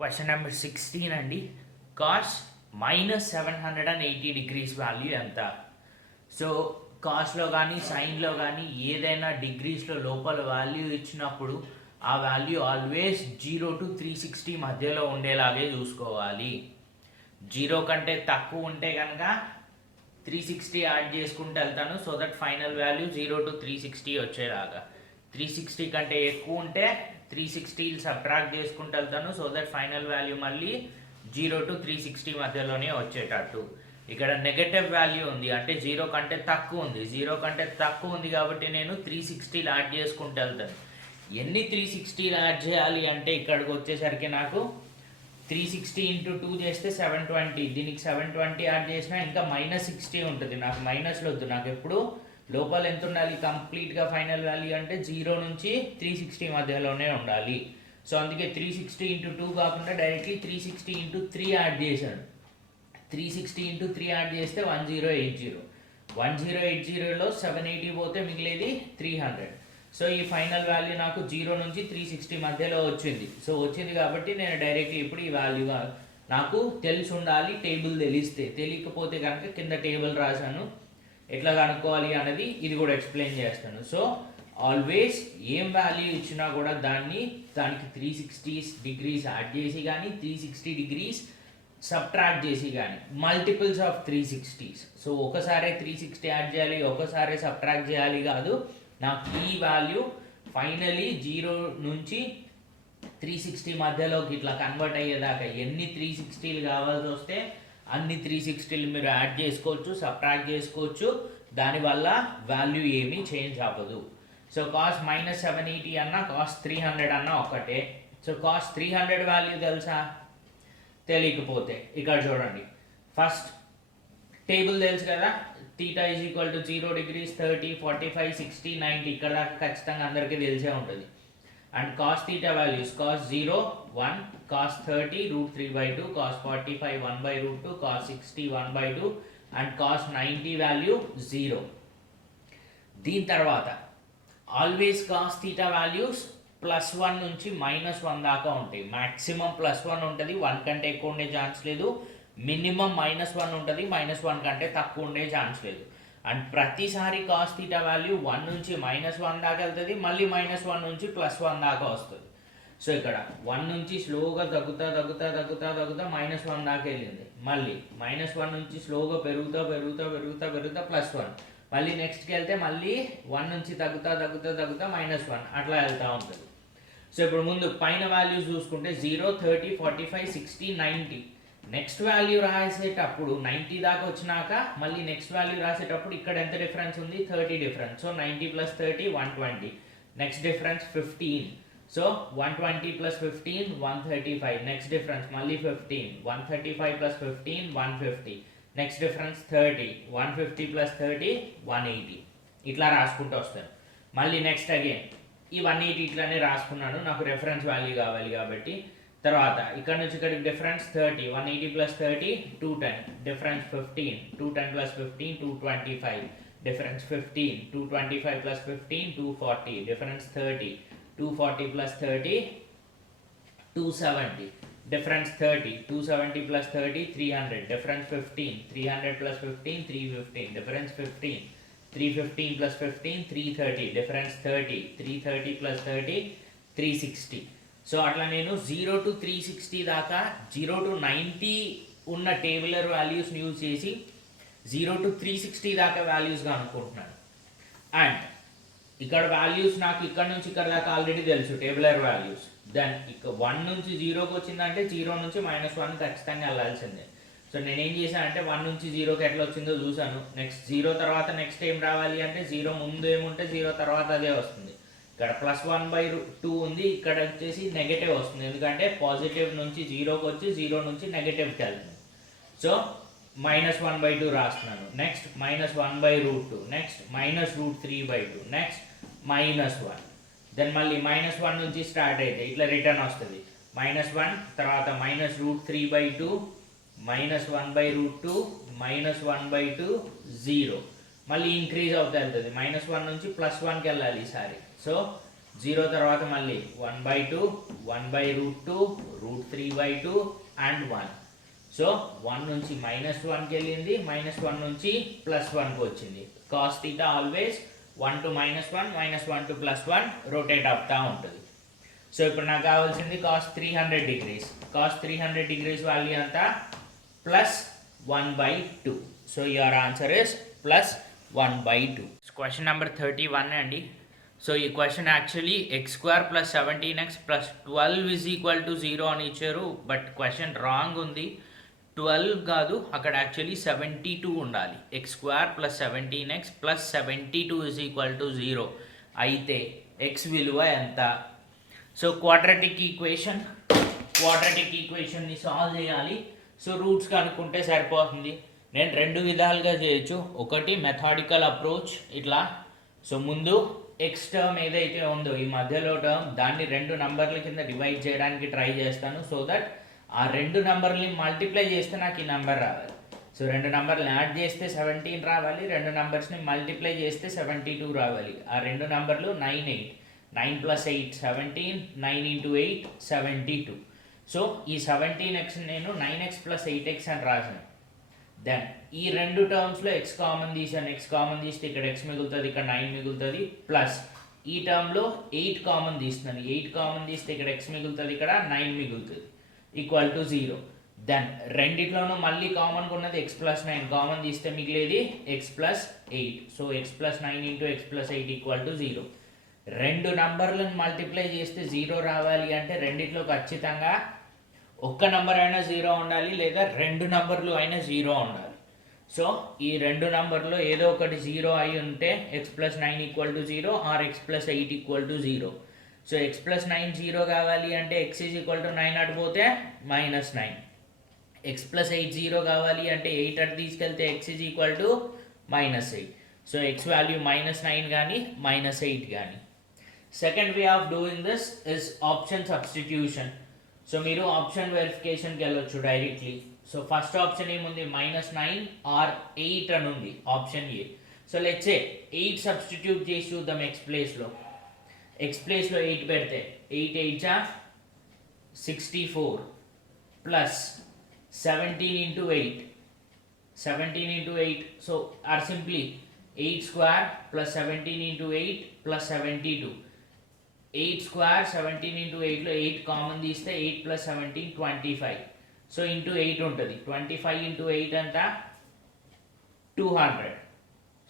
Question number 16 అండి. Cos -780 value ఎంత? So కాస్లో కానీ సైన్లో కానీ ఏదైనా డిగ్రీస్లో లోపల వాల్యూ ఇచ్చినప్పుడు ఆ వాల్యూ ఆల్వేస్ 0 to 360 మధ్యలో ఉండేలాగే చూసుకోవాలి. 0 కంటే తక్కువ ఉంటే కనుక 360 యాడ్ చేసుకుంటూ వెళ్తాను, so that final value 0 to 360 వచ్చేలాగా. 360 కంటే ఎక్కువ ఉంటే 360 సబ్ట్రాక్ట్ చేసుకుంటూ వెళ్తాను, సో దట్ ఫైనల్ వాల్యూ మళ్ళీ 0 to 360 మధ్యలోనే వచ్చేటట్టు. ఇక్కడ నెగటివ్ వాల్యూ ఉంది అంటే 0 కంటే తక్కువ ఉంది. 0 కంటే తక్కువ ఉంది కాబట్టి నేను 360 యాడ్ చేసుకుంటూ వెళ్తాను. ఎన్ని 360 యాడ్ చేయాలి అంటే ఇక్కడికి వచ్చేసరికి నాకు 360 into 2 చేస్తే 720, దీనికి 720 యాడ్ చేసినా ఇంకా -60 ఉంటుంది. నాకు మైనస్లో వద్దు, నాకు ఎప్పుడు లోపల ఎంత ఉండాలి కంప్లీట్గా ఫైనల్ వాల్యూ అంటే 0 నుంచి 360 మధ్యలోనే ఉండాలి. సో అందుకే 360 into 2 కాకుండా డైరెక్ట్లీ 360 into 3 యాడ్ చేశాను. 360 into 3 యాడ్ చేస్తే 1080. 1080లో 780 పోతే మిగిలేది 300. సో ఈ ఫైనల్ వాల్యూ నాకు 0 నుంచి 360 మధ్యలో వచ్చింది. సో వచ్చింది కాబట్టి నేను డైరెక్ట్లీ ఇప్పుడు ఈ వాల్యూ నాకు తెలిసి ఉండాలి, టేబుల్ తెలిస్తే. తెలియకపోతే కనుక కింద టేబుల్ రాశాను, ఎట్లా కనుక్కోవాలి అనేది ఇది కూడా ఎక్స్ప్లెయిన్ చేస్తాను. సో ఆల్వేస్ ఏం వాల్యూ ఇచ్చినా కూడా దానికి 360 డిగ్రీస్ యాడ్ చేసి కానీ 360 డిగ్రీస్ సబ్ట్రాక్ట్ చేసి కానీ మల్టిపుల్స్ ఆఫ్ 360s. సో ఒకసారి 360 యాడ్ చేయాలి, ఒకసారి సబ్ట్రాక్ట్ చేయాలి కాదు. నాకు ఈ వాల్యూ ఫైనలీ 0 నుంచి 360 మధ్యలోకి ఇట్లా కన్వర్ట్ అయ్యేదాకా ఎన్ని 360లు కావాల్సి వస్తే అన్ని 360లు మీరు యాడ్ చేసుకోవచ్చు, సబ్ట్రాక్ట్ చేసుకోవచ్చు. దానివల్ల వాల్యూ ఏమీ చేంజ్ అవ్వదు. సో కాస్ -780 అన్నా కాస్ 300 అన్నా ఒక్కటే. సో కాస్ 300 వాల్యూ తెలుసా? తెలియకపోతే ఇక్కడ చూడండి, ఫస్ట్ టేబుల్ తెలుసు కదా, θ = 0 degrees 30 45 60 90 ఇక్కడ దాకా ఖచ్చితంగా అందరికీ తెలిసే ఉంటుంది. And cos θ values cos 0 1, cos 30 √3/2, cos 45 1/√2, cos 60 1/2 and cos 90 value 0. దీని తర్వాత ఆల్వేస్ కాస్ θ వాల్యూస్ +1 నుంచి -1 దాకా ఉంటాయి. మ్యాక్సిమం +1 ఉంటుంది, 1 కంటే ఎక్కువ ఉండే ఛాన్స్ లేదు. మినిమం -1 ఉంటుంది, -1 కంటే తక్కువ ఉండే ఛాన్స్ లేదు. అండ్ ప్రతిసారి కాస్ θ వాల్యూ 1 నుంచి -1 దాకా వెళ్తుంది, మళ్ళీ -1 నుంచి +1 దాకా వస్తుంది. సో ఇక్కడ 1 నుంచి స్లోగా తగ్గుతా -1 దాకా వెళ్ళింది, మళ్ళీ -1 నుంచి స్లోగా పెరుగుతా +1, మళ్ళీ నెక్స్ట్కి వెళ్తే మళ్ళీ 1 నుంచి తగ్గుతా -1 అట్లా వెళ్తూ ఉంటుంది. సో ఇప్పుడు ముందు పైన వాల్యూస్ చూసుకుంటే 0 30 45 60 90. నెక్స్ట్ వాల్యూ రాసేటప్పుడు 90 దాకా వచ్చినాక మళ్ళీ నెక్స్ట్ వాల్యూ రాసేటప్పుడు ఇక్కడ ఎంత డిఫరెన్స్ ఉంది? 30 difference. So 90 + 30 120. Next difference 15. So 120 + 15 135. Next difference మళ్ళీ 15. 135 + 15 150. Next difference 30. 150 + 30 180. ఇట్లా రాసుకుంటూ వస్తాను. మళ్ళీ నెక్స్ట్ అగైన్ ఈ 180 ఇట్లానే రాసుకున్నాను, నాకు రెఫరెన్స్ వాల్యూ కావాలి కాబట్టి. తర్వాత ఇక్కడ నుంచి ఇక్కడికి difference 30. 180 + 30 210. Difference 15. 210 + 15 225. Difference 15. 225 + 15 240. Difference 30. 240 + 30 270. Difference 30. 270 + 30 300. Difference 15. 300 + 15 315. Difference 15. 315 + 15 330. Difference 30. 330 + 30 360. So అట్లా నేను 0 to 360 దాకా 0 to 90 ఉన్న టేబులర్ వాల్యూస్ని యూజ్ చేసి 0 to 360 దాకా వాల్యూస్గా అనుకుంటున్నాను. అండ్ ఇక్కడ వాల్యూస్ నాకు ఇక్కడ నుంచి ఇక్కడ దాకా ఆల్రెడీ తెలుసు టేబులర్ వాల్యూస్. దెన్ ఇక్కడ 1 నుంచి 0కి వచ్చిందంటే 0 నుంచి -1 ఖచ్చితంగా వెళ్ళాల్సిందే. సో నేనేం చేశానంటే 1 నుంచి 0కి ఎట్లా వచ్చిందో చూసాను. నెక్స్ట్ 0 తర్వాత నెక్స్ట్ ఏం రావాలి అంటే 0 ముందు ఏముంటే 0 తర్వాత అదే వస్తుంది. ఇక్కడ +1/2 ఉంది, ఇక్కడ వచ్చేసి నెగటివ్ వస్తుంది, ఎందుకంటే పాజిటివ్ నుంచి 0కి వచ్చి 0 నుంచి నెగటివ్కి వెళ్తుంది. సో -1/2 రాస్తున్నాను. Next -1/√2, next -√3/2, next -1. దెన్ మళ్ళీ -1 నుంచి స్టార్ట్ అయితే ఇట్లా రిటర్న్ వస్తుంది. -1 తర్వాత -√3/2 -1/√2 -1/2 0. మళ్ళీ ఇంక్రీజ్ అవుతూ వెళ్తుంది. -1 నుంచి +1కి వెళ్ళాలి ఈసారి. సో 0 తర్వాత మళ్ళీ 1/2, 1/√2, √3/2 అండ్ 1. సో 1 నుంచి -1కి వెళ్ళింది, -1 నుంచి +1కి వచ్చింది. Cos theta always 1 to -1, -1 to +1 rotate అవుతూ ఉంటుంది. సో ఇప్పుడు నాకు కావాల్సింది cos 300 degrees. Cos 300 degrees value అంతా +1/2. So your answer is +1/2. Question number 31 అండి. సో ఈ క్వశ్చన్ యాక్చువల్లీ x² + 17x + 12 = 0 అని ఇచ్చారు. బట్ క్వశ్చన్ రాంగ్ ఉంది. 12 కాదు, అక్కడ యాక్చువల్లీ 72 ఉండాలి. x² + 17x + 72 = 0 అయితే x విలువ ఎంత? సో క్వాడ్రాటిక్ ఈక్వేషన్ని సాల్వ్ చేయాలి. సో రూట్స్ కనుక్కుంటే సరిపోతుంది. నేను 2 విధాలుగా చేయొచ్చు. ఒకటి మెథాడికల్ అప్రోచ్ ఇట్లా. సో ముందు ఎక్స్ టర్మ్ ఏదైతే ఉందో ఈ మధ్యలో టర్మ్ దాన్ని 2 నంబర్ల కింద డివైడ్ చేయడానికి ట్రై చేస్తాను. సో దట్ ఆ 2 నంబర్ని మల్టిప్లై చేస్తే నాకు ఈ నెంబర్ రావాలి. సో 2 నంబర్లు యాడ్ చేస్తే 17 రావాలి, 2 నంబర్స్ని మల్టిప్లై చేస్తే 72 రావాలి. ఆ 2 నంబర్లు 9, 8. 9 + 8 17, 9 × 8 72. సో ఈ 17x నేను 9x + 8x అని రాసాను. దెన్ ఈ 2 టర్మ్స్లో x కామన్ తీసాను. x కామన్ తీస్తే ఇక్కడ x మిగులుతుంది, ఇక్కడ 9 మిగులుతుంది. ప్లస్ ఈ టర్మ్లో 8 కామన్ తీస్తున్నాను. 8 కామన్ తీస్తే ఇక్కడ x మిగులుతుంది, ఇక్కడ 9 మిగులుతుంది. = 0. దెన్ రెండిట్లోనూ మళ్ళీ కామన్గా ఉన్నది x + 9. కామన్ తీస్తే మిగిలేది x + 8. So x + 9 × x + 8 = 0. 2 నంబర్లను మల్టిప్లై చేస్తే 0 రావాలి అంటే రెండిట్లో ఖచ్చితంగా ఒక్క నెంబర్ అయినా 0 ఉండాలి, లేదా 2 నంబర్లు అయినా 0 ఉండాలి. సో ఈ 2 నంబర్లో ఏదో ఒకటి 0 అయి ఉంటే x + 9 = 0 are x + 8 = 0. So x + 9 0 కావాలి అంటే x = 9 అటు పోతే -9. x + 8 0 కావాలి అంటే 8 అటు తీసుకెళ్తే x = -8. సో x వాల్యూ -9 కానీ -8 కానీ. Second way of doing this is option substitution. So మీరు ఆప్షన్ వెరిఫికేషన్కి వెళ్ళొచ్చు డైరెక్ట్లీ. సో ఫస్ట్ ఆప్షన్ ఏముంది? -9 ఆర్ 8 అని ఉంది option A. So let's say 8 substitute చేసి చూద్దాం x ప్లేస్లో. x ప్లేస్లో 8 పెడితే 8 8 64 plus 17 × 8. 17 × 8. So or simply 8² + 17 × 8 + 72. 8² 17 × 8లో 8 common తీస్తే 8 + 17 25. సో ఇంటూ 8 ఉంటుంది. 25 × 8 అంతా 200.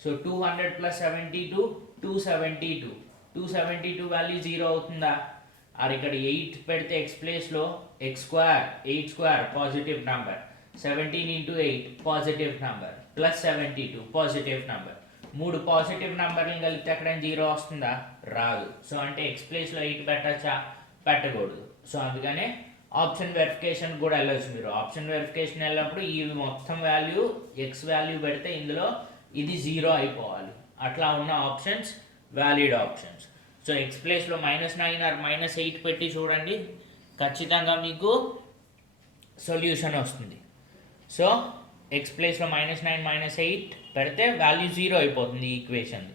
సో 200 + 72 272. 272 వాల్యూ 0 అవుతుందా? ఆర్ ఇక్కడ 8 పెడితే x ప్లేస్లో x² 8² positive number, 17 × 8 positive number, plus 72 positive number. 3 positive నెంబర్ని కలిపితే అక్కడ 0 వస్తుందా? రాదు. సో అంటే x ప్లేస్లో 8 పెట్టచ్చా? పెట్టకూడదు. సో అందుకనే ఆప్షన్ వెరిఫికేషన్ కూడా వెళ్ళొచ్చు మీరు. ఆప్షన్ వెరిఫికేషన్ వెళ్ళినప్పుడు ఈ మొత్తం వాల్యూ x వాల్యూ పెడితే ఇందులో ఇది 0 అయిపోవాలి. అట్లా ఉన్న options valid options. So x ప్లేస్లో -9 ఆర్ -8 పెట్టి చూడండి, ఖచ్చితంగా మీకు సొల్యూషన్ వస్తుంది. సో x ప్లేస్లో -9 -8 పెడితే వాల్యూ 0 అయిపోతుంది ఈ equation.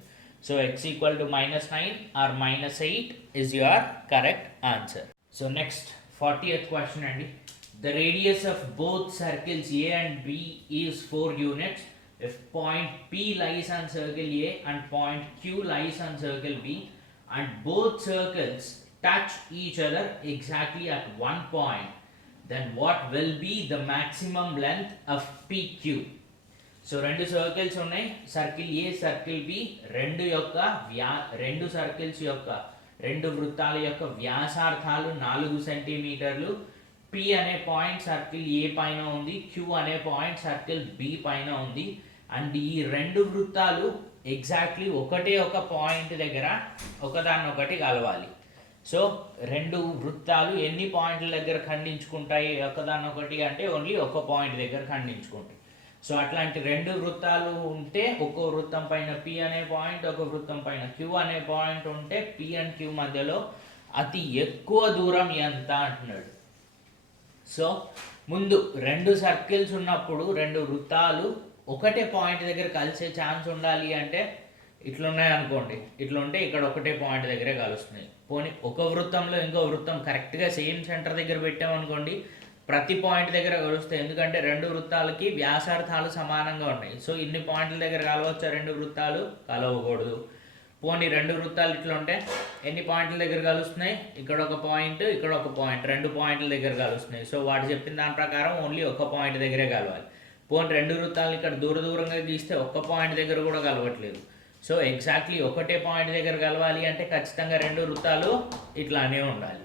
So x = -9 or -8 is your correct answer. So next 40th question అండి. The radius of both circles A and B is 4 units. If point P lies on circle A and point Q lies on circle B and both circles touch each other exactly at one point, then what will be the maximum length of PQ? So 2 circles ఉన్నాయి, circle a circle B. రెండు circles యొక్క 2 వృత్తాల యొక్క వ్యాసార్థాలు 4 సెంటీమీటర్లు. P అనే point circle a పైన ఉంది, queue అనే point circle B పైన ఉంది. అండ్ ఈ 2 వృత్తాలు ఎగ్జాక్ట్లీ ఒకటే ఒక పాయింట్ దగ్గర ఒకదాన్నొకటి కలవాలి. సో 2 వృత్తాలు ఎన్ని పాయింట్ల దగ్గర ఖండించుకుంటాయి ఒకదాన్నొకటి అంటే ఓన్లీ ఒక పాయింట్ దగ్గర ఖండించుకుంటాయి. సో అట్లాంటి 2 వృత్తాలు ఉంటే ఒక్కో వృత్తం పైన P అనే పాయింట్, ఒక వృత్తం పైన Q అనే పాయింట్ ఉంటే P అండ్ Q మధ్యలో అతి ఎక్కువ దూరం ఎంత అంటున్నాడు. సో ముందు 2 సర్కిల్స్ ఉన్నప్పుడు 2 వృత్తాలు ఒకటే పాయింట్ దగ్గర కలిసే ఛాన్స్ ఉండాలి అంటే ఇట్లా ఉన్నాయి అనుకోండి, ఇట్లా ఉంటే ఇక్కడ ఒకటే పాయింట్ దగ్గరే కలుస్తున్నాయి. పోనీ ఒక వృత్తంలో ఇంకో వృత్తం కరెక్ట్గా సేమ్ సెంటర్ దగ్గర పెట్టామనుకోండి, ప్రతి పాయింట్ దగ్గర కలుస్తాయి. ఎందుకంటే రెండు వృత్తాలకి వ్యాసార్థాలు సమానంగా ఉన్నాయి. సో ఇన్ని పాయింట్ల దగ్గర కలవచ్చా రెండు వృత్తాలు? కలవకూడదు. పోనీ రెండు వృత్తాలు ఇట్లా ఉంటే ఎన్ని పాయింట్ల దగ్గర కలుస్తున్నాయి? ఇక్కడ ఒక పాయింట్, ఇక్కడ ఒక పాయింట్, రెండు పాయింట్ల దగ్గర కలుస్తున్నాయి. సో వాడు చెప్పిన దాని ప్రకారం ఓన్లీ ఒక పాయింట్ దగ్గరే కలవాలి. పోనీ రెండు వృత్తాలు ఇక్కడ దూరంగా గీస్తే ఒక్క పాయింట్ దగ్గర కూడా కలవట్లేదు. సో ఎగ్జాక్ట్లీ ఒకటే పాయింట్ దగ్గర కలవాలి అంటే ఖచ్చితంగా రెండు వృత్తాలు ఇట్లానే ఉండాలి.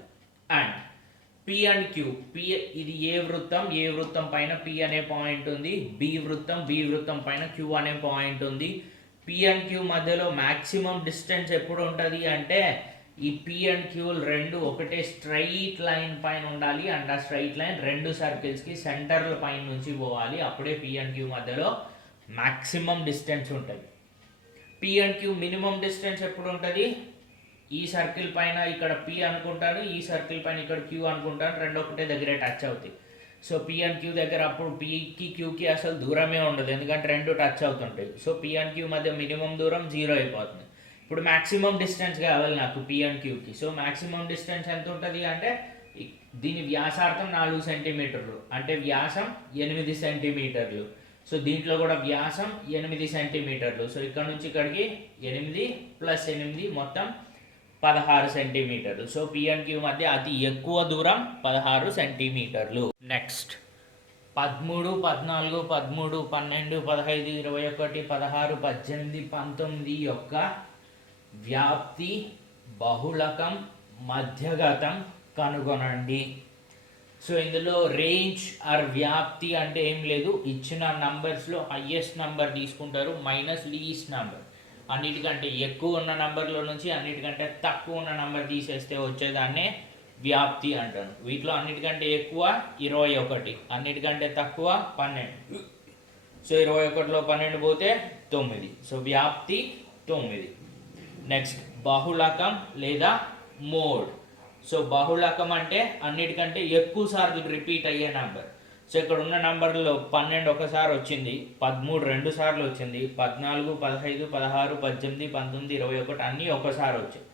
And P and Q, P ఇది ఏ వృత్తం పైన పి అనే పాయింట్ ఉంది, బి వృత్తం పైన క్యూ అనే పాయింట్ ఉంది. పి అండ్ క్యూ మధ్యలో మ్యాక్సిమం డిస్టెన్స్ ఎప్పుడు ఉంటుంది అంటే ఈ పి అండ్ క్యూలు రెండు ఒకటే స్ట్రైట్ లైన్ పైన ఉండాలి. అండ్ ఆ స్ట్రైట్ లైన్ రెండు సర్కిల్స్కి సెంటర్ల పైన నుంచి పోవాలి. అప్పుడే పి అండ్ క్యూ మధ్యలో మ్యాక్సిమం డిస్టెన్స్ ఉంటుంది. P and Q minimum distance ఎప్పుడు ఉంటుంది? ఈ సర్కిల్ పైన ఇక్కడ పి అనుకుంటాను, ఈ సర్కిల్ పైన ఇక్కడ క్యూ అనుకుంటాను, రెండు ఒకటే దగ్గరే టచ్ అవుతాయి. సో పి అండ్ క్యూ దగ్గర అప్పుడు పికి క్యూకి అసలు దూరమే ఉండదు, ఎందుకంటే రెండు టచ్ అవుతుంటాయి. సో పి అండ్ క్యూ మధ్య మినిమం దూరం 0 అయిపోతుంది. ఇప్పుడు మ్యాక్సిమం డిస్టెన్స్ కావాలి నాకు పి అండ్ క్యూకి. సో మ్యాక్సిమం డిస్టెన్స్ ఎంత ఉంటుంది అంటే దీని వ్యాసార్థం 4 సెంటీమీటర్లు, అంటే వ్యాసం 8 సెంటీమీటర్లు. సో దీంట్లో కూడా వ్యాసం 8 సెంటీమీటర్లు. సో ఇక్కడ నుంచి ఇక్కడికి 8 + 8 మొత్తం 16 సెంటీమీటర్లు. సో పి అండ్ క్యూ మధ్య అతి ఎక్కువ దూరం 16 సెంటీమీటర్లు. నెక్స్ట్ 13, 14, 13, 12, 15, 21, 16, 18, 19 యొక్క వ్యాప్తి, బహుళకం, మధ్యగతం కనుగొనండి. సో ఇందులో రేంజ్ ఆర్ వ్యాప్తి అంటే ఏం లేదు, ఇచ్చిన నంబర్స్లో హయ్యెస్ట్ నంబర్ తీసుకుంటారు మైనస్ లీస్ట్ నంబర్. అన్నిటికంటే ఎక్కువ ఉన్న నంబర్లో నుంచి అన్నిటికంటే తక్కువ ఉన్న నంబర్ తీసేస్తే వచ్చేదాన్నే వ్యాప్తి అంటాను. వీటిలో అన్నిటికంటే ఎక్కువ 21, అన్నిటికంటే తక్కువ 12. సో 21లో 12 పోతే 9. సో వ్యాప్తి 9. నెక్స్ట్ బహుళకం లేదా మోడ్. సో బహుళకం అంటే అన్నిటికంటే ఎక్కువ సార్లు రిపీట్ అయ్యే నంబర్. సో ఇక్కడ ఉన్న నంబర్లో 12 ఒకసారి వచ్చింది, 13 2 సార్లు వచ్చింది, 14, 15, 16, 18, 19, 21 అన్నీ ఒకసారి వచ్చాయి.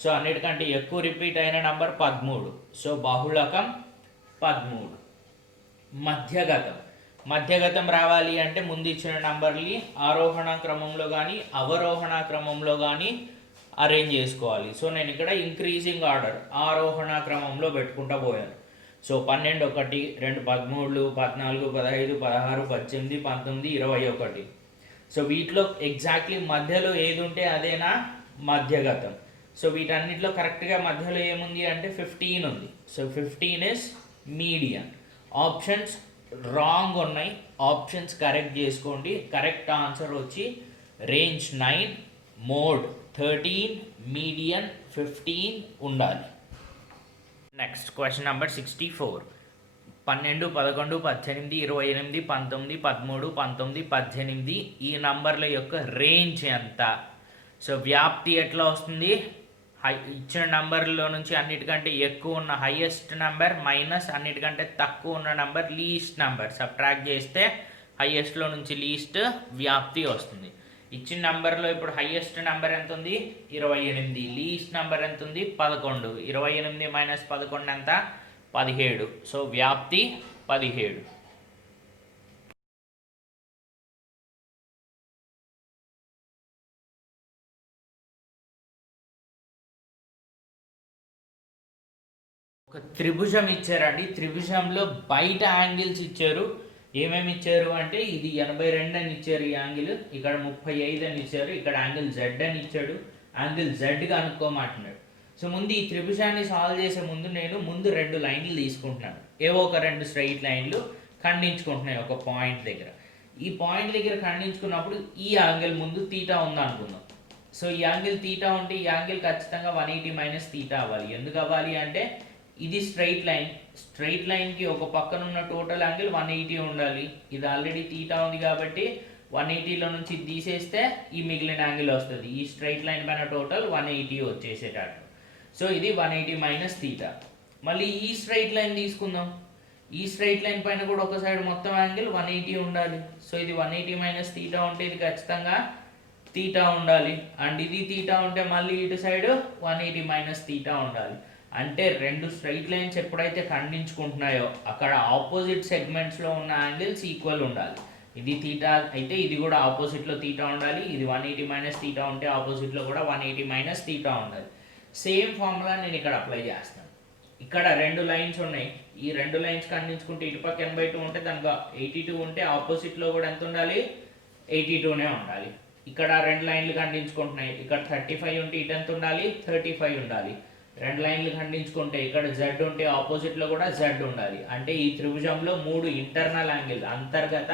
సో అన్నిటికంటే ఎక్కువ రిపీట్ అయిన నంబర్ 13. సో బహుళకం 13. మధ్యగతం రావాలి అంటే ముందు ఇచ్చిన నంబర్ని ఆరోహణ క్రమంలో కానీ అవరోహణ క్రమంలో కానీ అరేంజ్ చేసుకోవాలి. సో నేను ఇక్కడ ఇంక్రీజింగ్ ఆర్డర్ ఆరోహణ క్రమంలో పెట్టుకుంటూ పోయాను. సో 12, 1, 2, 13, 14, 15, 16, 18, 19, 21. సో వీటిలో ఎగ్జాక్ట్లీ మధ్యలో ఏది ఉంటే అదేనా మధ్యగతం. సో వీటన్నిటిలో కరెక్ట్గా మధ్యలో ఏముంది అంటే 15 ఉంది. So 15 is median. Options wrong ఉన్నాయి, ఆప్షన్స్ కరెక్ట్ చేసుకోండి. కరెక్ట్ ఆన్సర్ వచ్చి రేంజ్ 9, మోడ్ 13, మీడియన్ 15 ఉండాలి. Next question number 64. 12, 11, 18, 28, 19, 13, 19, 18 ఈ నంబర్ల యొక్క రేంజ్ ఎంత? సో వ్యాప్తి ఎట్లా వస్తుంది? ఇచ్చిన నంబర్లో నుంచి అన్నిటికంటే ఎక్కువ ఉన్న హైయెస్ట్ నెంబర్ మైనస్ అన్నిటికంటే తక్కువ ఉన్న నెంబర్ లీస్ట్ నెంబర్ సబ్ట్రాక్ట్ చేస్తే హైయెస్ట్లో నుంచి లీస్ట్ వ్యాప్తి వస్తుంది. ఇచ్చిన నెంబర్లో ఇప్పుడు హైయెస్ట్ నెంబర్ ఎంత ఉంది? 28. లీస్ట్ నెంబర్ ఎంత ఉంది? 11. 28 మైనస్ 11 ఎంత? 17. సో వ్యాప్తి 17. ఒక త్రిభుజం ఇచ్చారండి. త్రిభుజంలో బయట యాంగిల్స్ ఇచ్చారు. ఏమేమి ఇచ్చారు అంటే ఇది 82 అని ఇచ్చారు, ఈ యాంగిల్ ఇక్కడ 35 అని ఇచ్చారు, ఇక్కడ యాంగిల్ జెడ్ అని ఇచ్చాడు. యాంగిల్ జెడ్గా అనుకోమంటున్నాడు. సో ముందు ఈ త్రిభుజాన్ని సాల్వ్ చేసే ముందు నేను రెండు లైన్లు తీసుకుంటున్నాను. ఏవో ఒక 2 స్ట్రైట్ లైన్లు ఖండించుకుంటున్నాయి ఒక పాయింట్ దగ్గర. ఈ పాయింట్ దగ్గర ఖండించుకున్నప్పుడు ఈ యాంగిల్ ముందు తీటా ఉంది అనుకుందాం. సో ఈ యాంగిల్ తీటా ఉంటే ఈ యాంగిల్ ఖచ్చితంగా 180 మైనస్ తీటా అవ్వాలి. ఎందుకు అవ్వాలి అంటే ఇది స్ట్రైట్ లైన్కి ఒక పక్కన ఉన్న టోటల్ యాంగిల్ 180 ఉండాలి. ఇది ఆల్రెడీ తీటా ఉంది కాబట్టి 180లో నుంచి తీసేస్తే ఈ మిగిలిన యాంగిల్ వస్తుంది. ఈ స్ట్రైట్ లైన్ పైన టోటల్ 180 వచ్చేసేటట్టు. సో ఇది 180 మైనస్ తీటా. మళ్ళీ ఈ స్ట్రైట్ లైన్ తీసుకుందాం. ఈ స్ట్రైట్ లైన్ పైన కూడా ఒక సైడ్ మొత్తం యాంగిల్ 180 ఉండాలి. సో ఇది 180 మైనస్ తీటా ఉంటే ఇది ఖచ్చితంగా తీటా ఉండాలి, అండ్ ఇది తీటా ఉంటే మళ్ళీ ఇటు సైడ్ 180 మైనస్ తీటా ఉండాలి. అంటే రెండు స్ట్రైట్ లైన్స్ ఎప్పుడైతే ఖండించుకుంటున్నాయో అక్కడ ఆపోజిట్ సెగ్మెంట్స్లో ఉన్న యాంగిల్స్ ఈక్వల్ ఉండాలి. ఇది తీటా అయితే ఇది కూడా ఆపోజిట్లో తీటా ఉండాలి, ఇది 180 మైనస్ తీటా ఉంటే ఆపోజిట్లో కూడా 180 మైనస్ తీటా ఉండాలి. సేమ్ ఫార్ములా నేను ఇక్కడ అప్లై చేస్తాను. ఇక్కడ రెండు లైన్స్ ఉన్నాయి, ఈ రెండు లైన్స్ ఖండించుకుంటే ఇటుపక్క 82 ఉంటే దానికి 82 ఉంటే ఆపోజిట్లో కూడా ఎంత ఉండాలి, 82నే ఉండాలి. ఇక్కడ రెండు లైన్లు ఖండించుకుంటున్నాయి, ఇక్కడ 35 ఉంటే ఇటు ఎంత ఉండాలి, 35 ఉండాలి. రెండు లైన్లు ఖండించుకుంటే ఇక్కడ Z ఉంటే ఆపోజిట్లో కూడా Z ఉండాలి. అంటే ఈ త్రిభుజంలో మూడు ఇంటర్నల్ యాంగిల్ అంతర్గత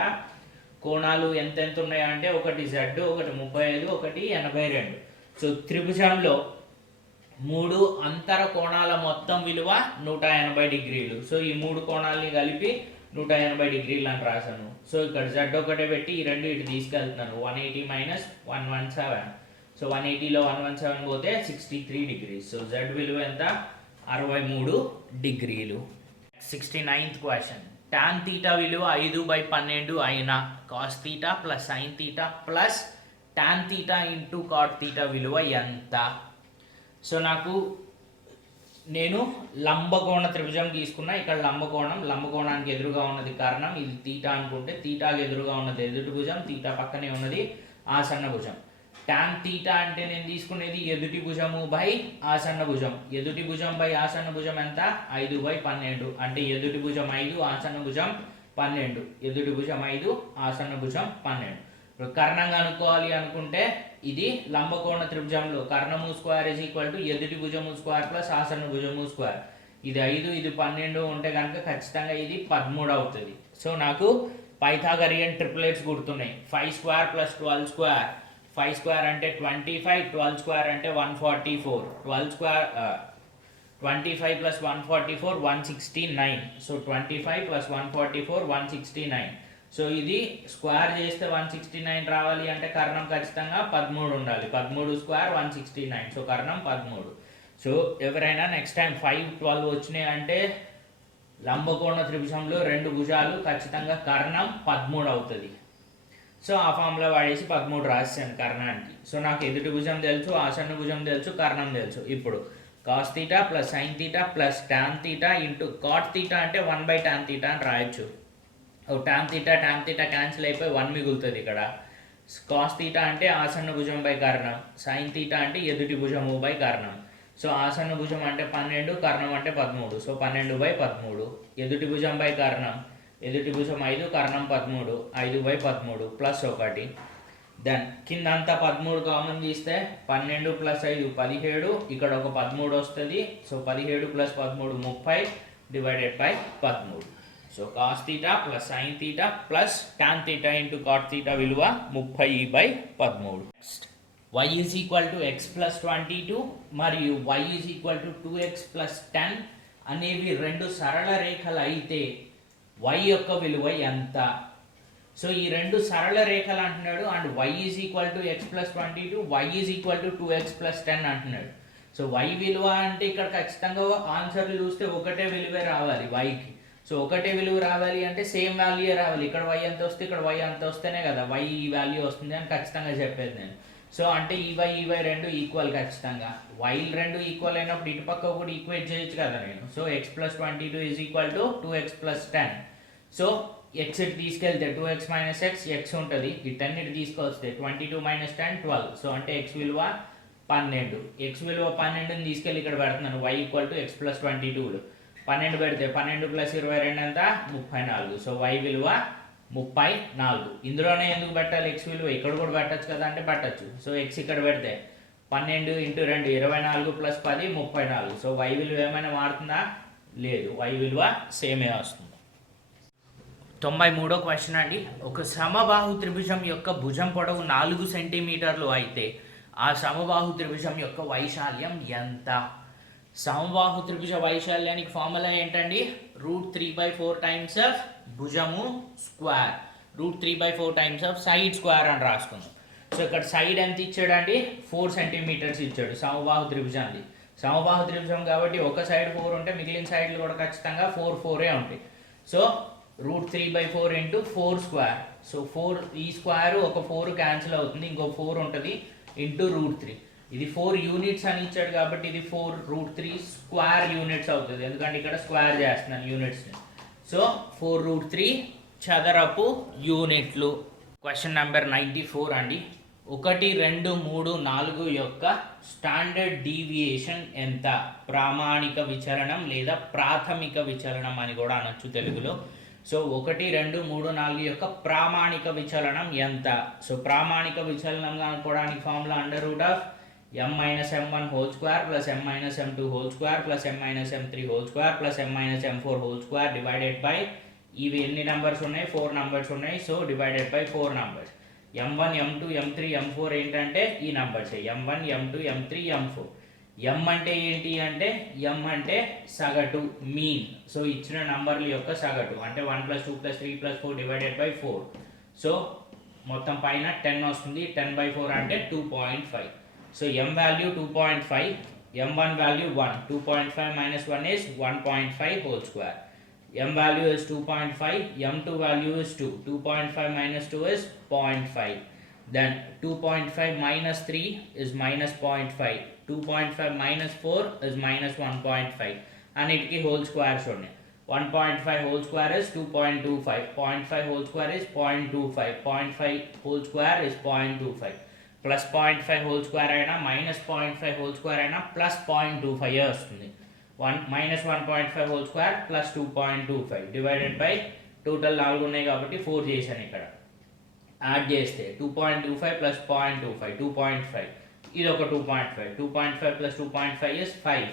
కోణాలు ఎంతెంత ఉన్నాయో అంటే ఒకటి Z, ఒకటి 35, ఒకటి 82. సో త్రిభుజంలో మూడు అంతర కోణాల మొత్తం విలువ 180 డిగ్రీలు. సో ఈ మూడు కోణాలని కలిపి 180 డిగ్రీలు అని రాశాను. సో ఇక్కడ Z ఒకటే పెట్టి ఈ రెండు ఇటు తీసుకెళ్తున్నాను, 180 మైనస్ 117. సో 180లో 117 పోతే 63 డిగ్రీస్. సో Z విలువ ఎంత, 63 డిగ్రీలు. 69th question. tan తీటా విలువ 5/12 అయినా cos theta plus sin theta plus tan theta into cot theta విలువ ఎంత? సో నేను లంబకోణ త్రిభుజం తీసుకున్నా. ఇక్కడ లంబకోణానికి ఎదురుగా ఉన్నది కర్ణం, ఇది తీటా అనుకుంటే తీటాకి ఎదురుగా ఉన్నది ఎదుటి భుజం, తీటా పక్కనే ఉన్నది ఆసన్న భుజం. tan తీటా అంటే నేను తీసుకునేది ఎదుటి భుజము బై ఆసన్న భుజం. ఎదుటి భుజం బై ఆసన్న భుజం ఎంత, 5/12. అంటే ఎదుటి భుజం 5, ఆసన్న భుజం 12. ఎదుటి భుజం 5, ఆసన్న భుజం 12. ఇప్పుడు కర్ణం కనుక్కోవాలి అనుకుంటే ఇది లంబకోణ త్రిభుజంలో కర్ణము స్క్వేర్ ఇజ్ ఈక్వల్ టు ఎదుటి భుజము స్క్వేర్ ప్లస్ ఆసన్న భుజము స్క్వేర్. ఇది 5, ఇది 12 ఉంటే కనుక ఖచ్చితంగా ఇది 13 అవుతుంది. సో నాకు పైథాగరియన్ ట్రిప్లెట్స్ గుర్తున్నాయి. 5 స్క్వేర్ ప్లస్ 12 స్క్వేర్. 5 స్క్వేర్ అంటే 25, 12 స్క్వేర్ అంటే 144. 25 ప్లస్ 144 169. So 25 plus 144 169. సో ఇది స్క్వేర్ చేస్తే 169 రావాలి అంటే కర్ణం ఖచ్చితంగా 13 ఉండాలి. 13 స్క్వేర్ 169. సో కర్ణం 13. సో ఎవరైనా నెక్స్ట్ టైం 5, 12 వచ్చినాయి అంటే లంబకోణ త్రిభుజంలో రెండు భుజాలు ఖచ్చితంగా కర్ణం 13 అవుతుంది. సో ఆ ఫామ్లో వాడేసి 13 రాసాను కర్ణానికి. సో నాకు ఎదుటి భుజం తెలుసు, ఆసన్న భుజం తెలుసు, కర్ణం తెలుసు. ఇప్పుడు cos theta plus sine theta plus tan theta into cot theta అంటే 1/tan తీటా అని రాయొచ్చు. టాన్ తీటా క్యాన్సిల్ అయిపోయి 1 మిగులుతుంది ఇక్కడ. కాస్ తీటా అంటే ఆసన్న భుజం బై కర్ణం, సైన్ తీటా అంటే ఎదుటి భుజము బై కర్ణం. సో ఆసన్న భుజం అంటే 12, కర్ణం అంటే 13. సో 12/13. ఎదుటి భుజం బై కర్ణం, ఎదుటి భుజం 5, కర్ణం 13, 5/13 ప్లస్ 1. దెన్ కింద అంతా 13 కామన్ తీస్తే 12 ప్లస్ 5 17, ఇక్కడ ఒక 13 వస్తుంది. So 17 plus 13 30 divided by 13. So cos theta plus sine theta plus tan theta into cot theta విలువ 30/13. y is equal to x plus 22 మరియు y is equal to 2x plus 10 అనేవి రెండు సరళ రేఖలు అయితే y యొక్క విలువ ఎంత? సో ఈ రెండు సరళ రేఖలు అంటున్నాడు and y is equal to x plus 22, y is equal to 2x plus 10 అంటున్నాడు. సో y విలువ అంటే ఇక్కడ ఖచ్చితంగా ఆన్సర్లు చూస్తే ఒకటే విలువే రావాలి yకి. సో ఒకటే విలువ రావాలి అంటే సేమ్ వాల్యూ రావాలి. ఇక్కడ y ఎంత వస్తే ఇక్కడ y అంత వస్తేనే కదా y ఈ వాల్యూ వస్తుంది అని ఖచ్చితంగా చెప్పేది నేను. సో అంటే ఈ y రెండు ఈక్వల్ ఖచ్చితంగా. y రెండు ఈక్వల్ అయినప్పుడు ఇటు పక్క కూడా ఈక్వేట్ చేయొచ్చు కదా నేను. So x plus 22 is equal to 2x plus 10. So x ఇటు తీసుకెళ్తే 2x మైనస్ x ఉంటుంది. ఈ 10 ఇటు తీసుకొస్తే 22 మైనస్ 10 12. సో అంటే x విలువ 12. x విలువ 12ని తీసుకెళ్ళి ఇక్కడ పెడుతున్నాను. y equal to x plus 22. 12 పెడితే 12 ప్లస్ 22 ఎంత, 34. సో y విలువ 34. ఇందులోనే ఎందుకు పెట్టాలి x విలువ? ఇక్కడ కూడా పెట్టచ్చు కదా అంటే పెట్టచ్చు. సో x ఇక్కడ పెడితే 12 ఇంటూ 2 24 ప్లస్ 10 34. సో y విలువ ఏమైనా మారుతుందా? లేదు, y విలువ సేమే వస్తుంది. 93వ క్వశ్చన్ అండి. ఒక సమబాహు త్రిభుజం యొక్క భుజం పొడవు 4 సెంటీమీటర్లు అయితే ఆ సమబాహు త్రిభుజం యొక్క వైశాల్యం ఎంత? సమబాహు త్రిభుజ వైశాల్యానికి ఫార్ములా ఏంటండి? √3/4 టైమ్స్ ఆఫ్ భుజము square, √3/4 times of side square అని రాసుకుందాం. సో ఇక్కడ సైడ్ ఎంత ఇచ్చాడండి? 4 సెంటీమీటర్స్ ఇచ్చాడు సమబాహు త్రిభుజాన్ని. సమబాహు త్రిభుజం కాబట్టి ఒక సైడ్ 4 ఉంటే మిగిలిన సైడ్లు కూడా ఖచ్చితంగా 4 4 ఉంటాయి. So √3/4 into 4 square. సో 4 ఈ స్క్వేర్ ఒక 4 క్యాన్సిల్ అవుతుంది, ఇంకో 4 ఉంటుంది ఇంటూ √3. ఇది 4 యూనిట్స్ అని ఇచ్చాడు కాబట్టి ఇది 4√3 స్క్వేర్ యూనిట్స్ అవుతుంది, ఎందుకంటే ఇక్కడ స్క్వేర్ చేస్తున్నాను యూనిట్స్ని. సో 4√3 చదరపు యూనిట్లు. క్వశ్చన్ నెంబర్ 94 అండి. 1, 2, 3, 4 యొక్క స్టాండర్డ్ డీవియేషన్ ఎంత? ప్రామాణిక విచలనం లేదా ప్రాథమిక విచలనం అని కూడా అనొచ్చు తెలుగులో. సో 1, 2, 3, 4 యొక్క ప్రామాణిక విచలనం ఎంత? సో ప్రామాణిక విచలనం కనుక్కోవడానికి formula √m-m1² + m-m2² + m-m3² + m-m4² divided by, ఇవి ఎన్ని నెంబర్స్ ఉన్నాయి? 4 నెంబర్స్ ఉన్నాయి. So divided by 4 numbers. m1, m2, m3, m4 ఏంటంటే ఈ numbers m1, m2, m3, m4. m అంటే ఏంటి అంటే m అంటే సగటు, మీన్. సో ఇచ్చిన నంబర్ల యొక్క సగటు అంటే 1 + 2 + 3 + 4 డివైడెడ్ బై 4. సో మొత్తం పైన 10 వస్తుంది. 10/4 అంటే 2.5. So m value 2.5, m1 value 1. 2.5 - 1 is 1.5 whole square. m value is 2.5, m2 value is 2. 2.5 - 2 is 0.5. Then 2.5 - 3 is -0.5. 2.5 - 4 is -1.5. అన్నిటికీ హోల్ స్క్వేర్స్ ఉన్నాయి. 1.5 whole square is 2.25. 0.5 whole square is 0.25. 0.5 whole square is 0.25. Plus 0.5 whole square అయినా -0.5 whole square అయినా plus 0.25 వస్తుంది. 1 - 1.5 whole square plus 2.25 divided by total 4 ఉన్నాయి కాబట్టి 4 చేశాను. ఇక్కడ add చేస్తే 2.25 + 0.25 2.5, ఇది ఒక 2.5. 2.5 + 2.5 is 5.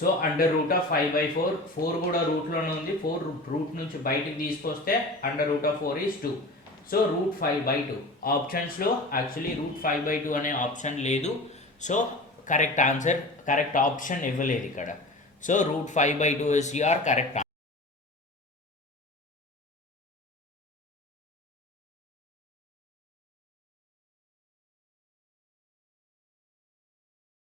సో √5/4. 4 కూడా రూట్లోనే ఉంది. 4 రూట్ నుంచి బయటికి తీసుకొస్తే √4 is 2. సో √5/2. ఆప్షన్స్లో యాక్చువల్లీ √5/2 అనే ఆప్షన్ లేదు. So correct answer, correct option ఇవ్వలేదు ఇక్కడ. So √5/2 is your correct answer.